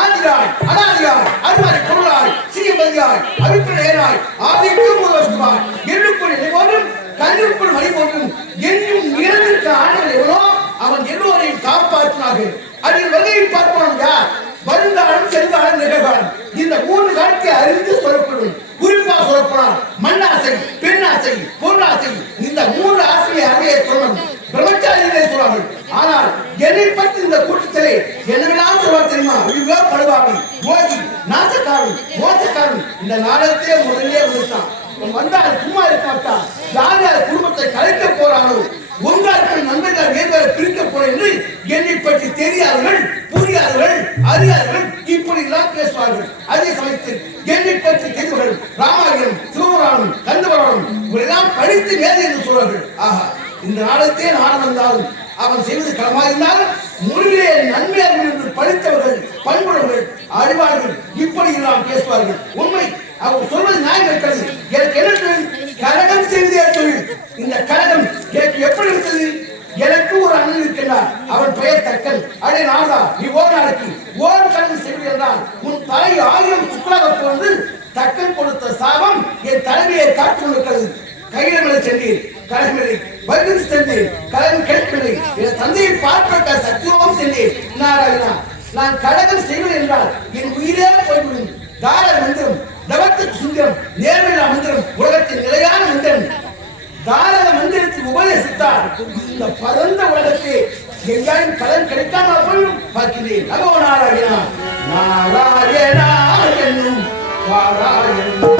ஆதியாய் அனாதியாய் அருமாய் பொருளாய் சிங்கம்பதியாய் அபிப்பிரேயனாய் ஆதிக்கும் முதல்வாய் எண்ணுக்குள் நினைவோடும் கண்ணுக்குள் மணி போட்டும் என்னும் நிறந்திருக்க ஆண்டுகள் எவ்வளோ அவன் எல்லோரையும் காப்பாற்றினார்கள். அதில் வகையை பார்ப்பான் யார்? வருங்காலம் செல்வாளன் நிகழ்வாளன். இந்த 3 காலத்தை அறிந்து சொல்லப்படும். குறிப்பாக சொல்லப்போனால் மண்ணாசை, பெண்ணாசை, பொருளாசை, இந்த 3 ஆசையை அறிய சொல்லணும். பிரம்மச்சாரிகளே சொல்வார்கள். ஆனால் என்னை பற்றி இந்த கூட்டத்திலே என்னவெல்லாம் சொல்வார் தெரியுமா? இவ்வளோ படுவார்கள், மோதி, நாசக்காரன், மோசக்காரன். இந்த நாடகத்தையே முதலே வந்துட்டான். வந்தால் சும்மா இருக்க மாட்டான். யார் யார் குடும்பத்தை கலைக்க போறானோ, உங்கள் நண்பர்கள் வேறு பிரிக்க போற என்று என்னை பற்றி தெரியாதவர்கள், புரியாதவர்கள், அறியாதவர்கள் இப்படி எல்லாம் பேசுவார்கள். அதே சமயத்தில் என்னை பற்றி தெரிந்தவர்கள் ராமாயணம், சிவபுராணம், கந்தபுராணம் இவரெல்லாம் படித்து வேறு என்று சொல்வார்கள். ஆஹா, இந்த நாடகத்தே நாடம் வந்தாலும் அவன் செய்வது களமாயிருந்தாலும் முருகே நன்மையாக என்று படித்தவர்கள், பண்புடவர்கள், அறிவார்கள் இப்படி எல்லாம் பேசுவார்கள். உண்மை அவர் சொல்வது நியாயம் இருக்கிறது. எனக்கு என்ன கழகம் செய்தே தொழில். இந்த கழகம் எனக்கு எப்படி இருக்குது? எனக்கு ஒரு அண்ணன் இருக்கின்றார். அவன் பெயர் தக்கன். அடே நாதா, நீ ஓர் நாளைக்கு ஓர் கழகம் செய்வது என்றால் உன் தலை 1000 சுக்கலாக வந்து தக்கன் கொடுத்த சாபம் என் தலைமையை காத்துக் கொண்டிருக்கிறது. கையில சென்றேன், கழகமில்லை. வைகுந்து சென்றேன், கழகம் கிடைக்கவில்லை. என் தந்தையை பார்ப்பதற்காக சத்தியமும் சென்றேன். நாராயணா, நான் கழகம் செய்வது என்றால் என் உயிரே போய்விடும். தார மந்திரம், தவத்துக்கு சுந்தரம், நேர்மையான மந்திரம், உலகத்தின் நிலையான மந்திரம். தாரக மந்திரத்தை உபதேசித்தார் இந்த பரந்த உலகத்தை எங்காயும் கடன் கிடைக்காமல் போயும் பார்க்கிறேன். நமோ நாராயணா, நாராயணா என்னும் பாராயணம்.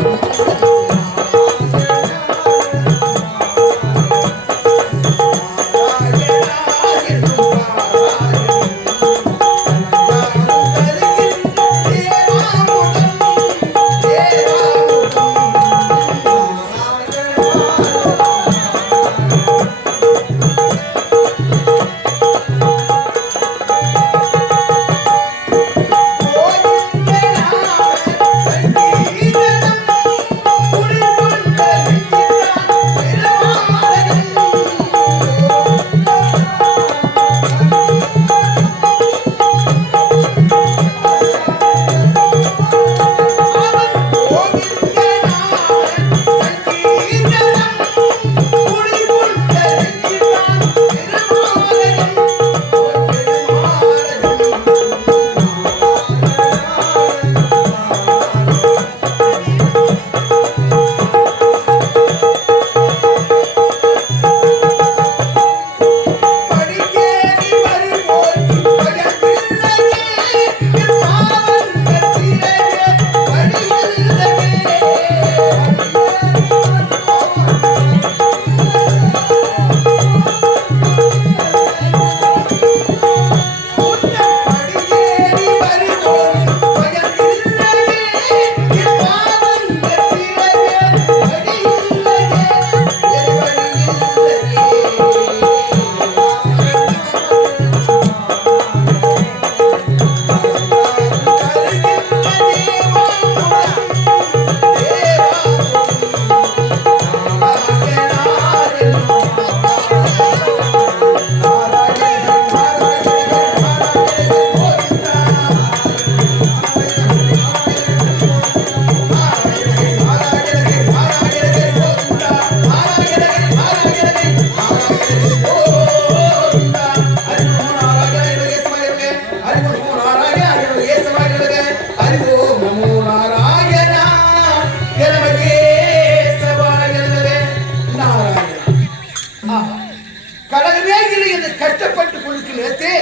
கஷ்டப்பட்டு கொடுக்கிறதே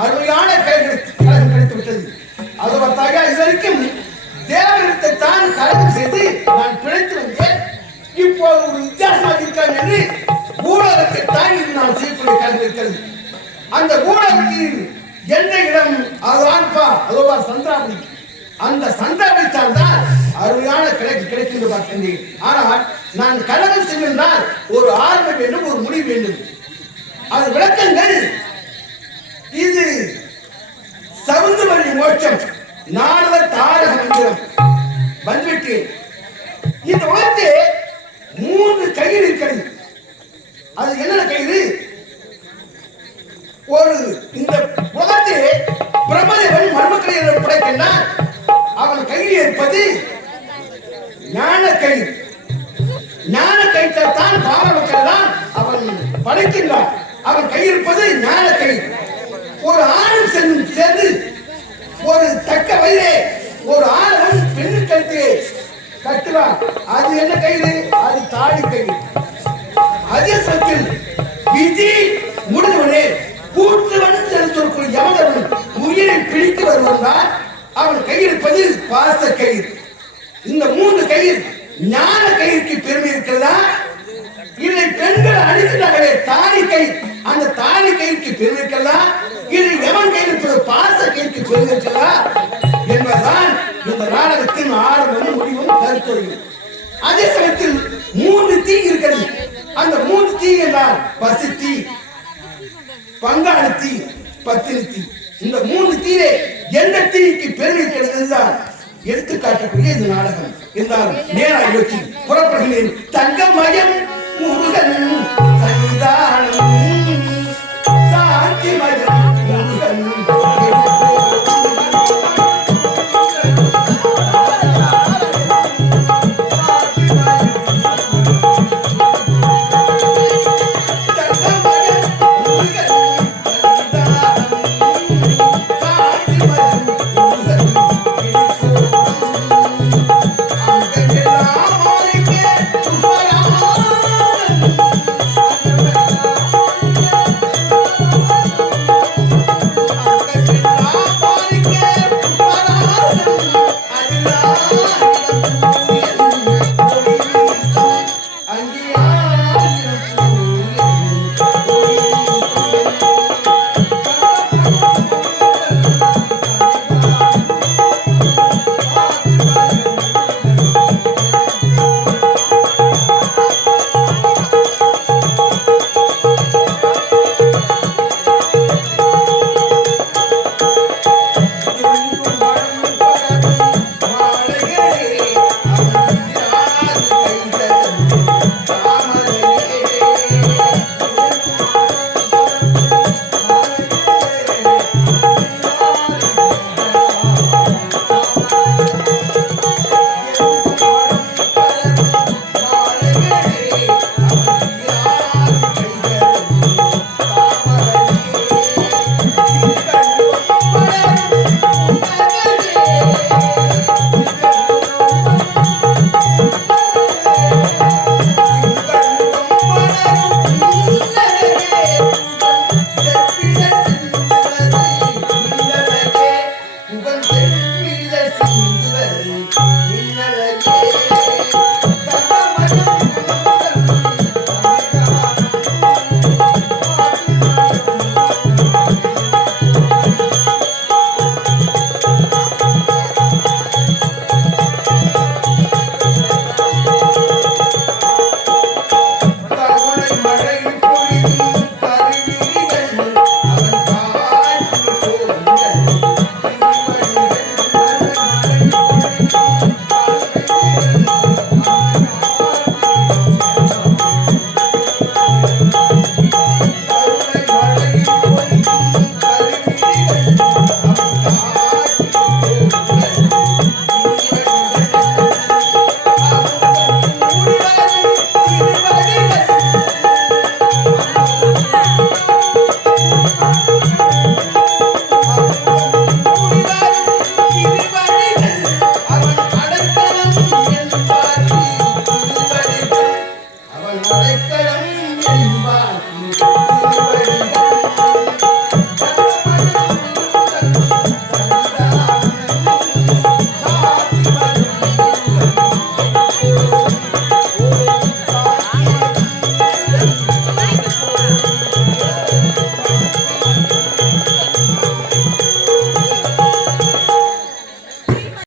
அருமையான கழகம் கிடைத்து விட்டது. அது பார்த்தாங்க இதுவரைக்கும் தேவரிடத்தை தான் கழகம் செய்து நான் பிழைத்து வந்தேன். இப்போ ஒரு வித்தியாசமாக இருக்காங்க என்று ஊடகத்தை தான் இது நான் செய்யக்கூடிய கழகம் இருக்கிறது. அந்த ஊடகத்தில் எந்த இடம் அதுவான்பா அதுவா சந்திராபதி, அந்த சந்திராபதி தான் அருமையான கிடைக்கின்ற பார்க்கின்றேன். ஆனால் நான் கழகம் செய்தால் ஒரு ஆரம்பம் வேண்டும், ஒரு முடிவு வேண்டும். அது விளக்கங்கள் இது சவுந்தரவல்லி மோட்சம் நாரத தாரக மந்திரம் வந்துவிட்டு இந்த உலகத்தை 3 கயிறு இருக்கிறது. அது என்னென்ன கயிறு? ஒரு இந்த உலகத்தை பிரம்மதேவன் மர்மக்கரை கையில் படைக்கின்றான். அவன் கையில் இருப்பது ஞான கயிறு. ஞான கயிற்றைத்தான் பாமர மக்கள் தான் அவன் படைக்கின்றான். அவன் கையில் இருப்பது ஞான கயிறு. ஒரு ஆணும் செல்லும் சேர்ந்து ஒரு தக்க வயதே ஒரு ஆணவன் பெண்ணு கழுத்து கட்டுவான். அது என்ன கயிறு? அது தாடி கயிறு. அதே சமயத்தில் விதி முடிந்தவனே கூட்டுவன் செலுத்தக்கூடிய யமதவன் உயிரை பிடித்து வருவதால் அவன் கையிருப்பது பாச கயிறு. இந்த 3 கயிறு ஞான கயிறுக்கு பெருமை இருக்கிறதா? இதை பெண்கள் அணிந்தார்களே தாடி கயிறு, அந்த தாடி கயிறுக்கு பெருமை இருக்கிறதா? இது யமன் கயிறு பாச கயிறுக்கு பெருமை இருக்கிறதா என்பதுதான் இந்த நாடகத்தின் ஆரம்பமும் முடிவும் கருத்தொழில். அதே சமயத்தில் 3 தீ இருக்கிறது. அந்த 3 தீ என்றால் பசி தீ, பங்காளி தீ, பத்தினி தீ. இந்த 3 தீரே எந்த தீக்கு பெருமை கிடைத்ததுதான் எடுத்து காட்டக்கூடிய இந்த நாடகம். இருந்தாலும் நேராக யோசி புறப்படுகிறேன். தங்கமயம் முருகன் சன்னிதானம் சாந்திமயம் முருகன்